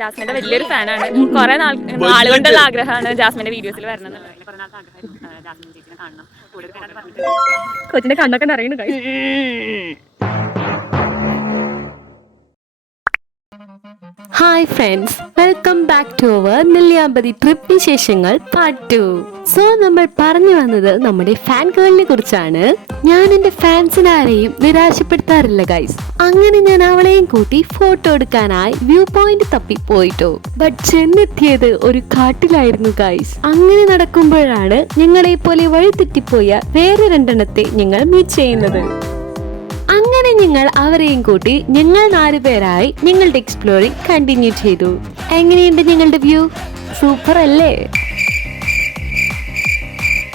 ജാസ്മിന്റെ വലിയൊരു ഫാനാണ്. കുറെ നാളുകൊണ്ടുള്ള ആഗ്രഹമാണ് ജാസ്മിന്റെ വീഡിയോസിൽ വരണം എന്നുള്ളത്. കൊച്ചിന്റെ കണ്ണൊക്കെ അറിയുന്നു. Hi friends, welcome back to our Nelliyampathy trip വിശേഷങ്ങൾ പാർട്ട് 2. സോ നമ്മൾ പറഞ്ഞു വന്നത് നമ്മുടെ ഫാൻ ഗേളിനെ കുറിച്ചാണ്. ഞാൻ എന്റെ ഫാൻസിനെ ആരെയും നിരാശപ്പെടുത്താറില്ല ഗൈസ്. അങ്ങനെ ഞാൻ അവളെയും കൂട്ടി ഫോട്ടോ എടുക്കാനായി വ്യൂ പോയിന്റ് തപ്പി പോയിട്ടോ. ബട്ട് ചെന്നെത്തിയത് ഒരു കാട്ടിലായിരുന്നു ഗൈസ്. അങ്ങനെ നടക്കുമ്പോഴാണ് ഞങ്ങളെ പോലെ വഴിതെറ്റിപ്പോയ വേറെ രണ്ടെണ്ണത്തെ ഞങ്ങൾ മീറ്റ് ചെയ്യുന്നത്. അങ്ങനെ ഞങ്ങൾ അവരെയും കൂട്ടി ഞങ്ങൾ 4 പേരായി ഞങ്ങളുടെ എക്സ്പ്ലോറിംഗ് കണ്ടിന്യൂ ചെയ്തു. എങ്ങനെയുണ്ട് ഞങ്ങളുടെ വ്യൂ? സൂപ്പർ അല്ലേ?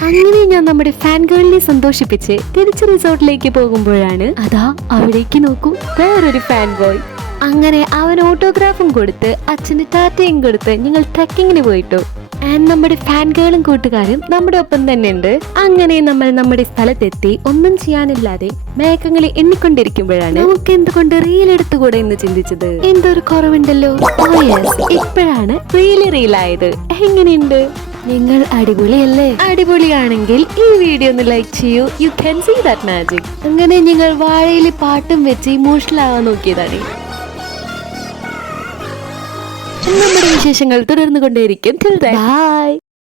അങ്ങനെ ഞാൻ നമ്മുടെ ഫാൻ ഗേളിനെ സന്തോഷിപ്പിച്ച് തിരിച്ച് റിസോർട്ടിലേക്ക് പോകുമ്പോഴാണ് അതാ അവിടേക്ക് നോക്കൂ വേറൊരു ഫാൻ ബോയ്. അങ്ങനെ അവൻ ഓട്ടോഗ്രാഫും കൊടുത്ത് അച്ഛന് ടാറ്റയും കൊടുത്ത് ഞങ്ങൾ ട്രക്കിങ്ങിന് പോയിട്ടു. ആൻഡ് നമ്മുടെ ഫാൻ ഗേളും കൂട്ടുകാരും നമ്മുടെ ഒപ്പം തന്നെ ഉണ്ട്. അങ്ങനെ നമ്മൾ നമ്മുടെ സ്ഥലത്തെത്തി ഒന്നും ചെയ്യാനില്ലാതെ മേഘങ്ങളെ എണ്ണിക്കൊണ്ടിരിക്കുമ്പോഴാണ് നമുക്ക് എന്തുകൊണ്ട് റീൽ എടുത്തുകൂടെ എന്ന് ചിന്തിച്ചത്. എന്തൊരു കുറവുണ്ടല്ലോ. ഇപ്പോഴാണ് റീലായത്. എങ്ങനെയുണ്ട്? നിങ്ങൾ അടിപൊളിയല്ലേ? അടിപൊളിയാണെങ്കിൽ ഈ വീഡിയോ ഒന്ന് ലൈക്ക് ചെയ്യൂ. You can see that magic. അങ്ങനെ ഞങ്ങൾ വാഴയിൽ പാട്ടും വെച്ച് ഇമോഷണൽ ആവാൻ നോക്കിയതാണ്. നമ്മുടെ വിശേഷങ്ങൾ തുടർന്നു കൊണ്ടേയിരിക്കും. ബൈ.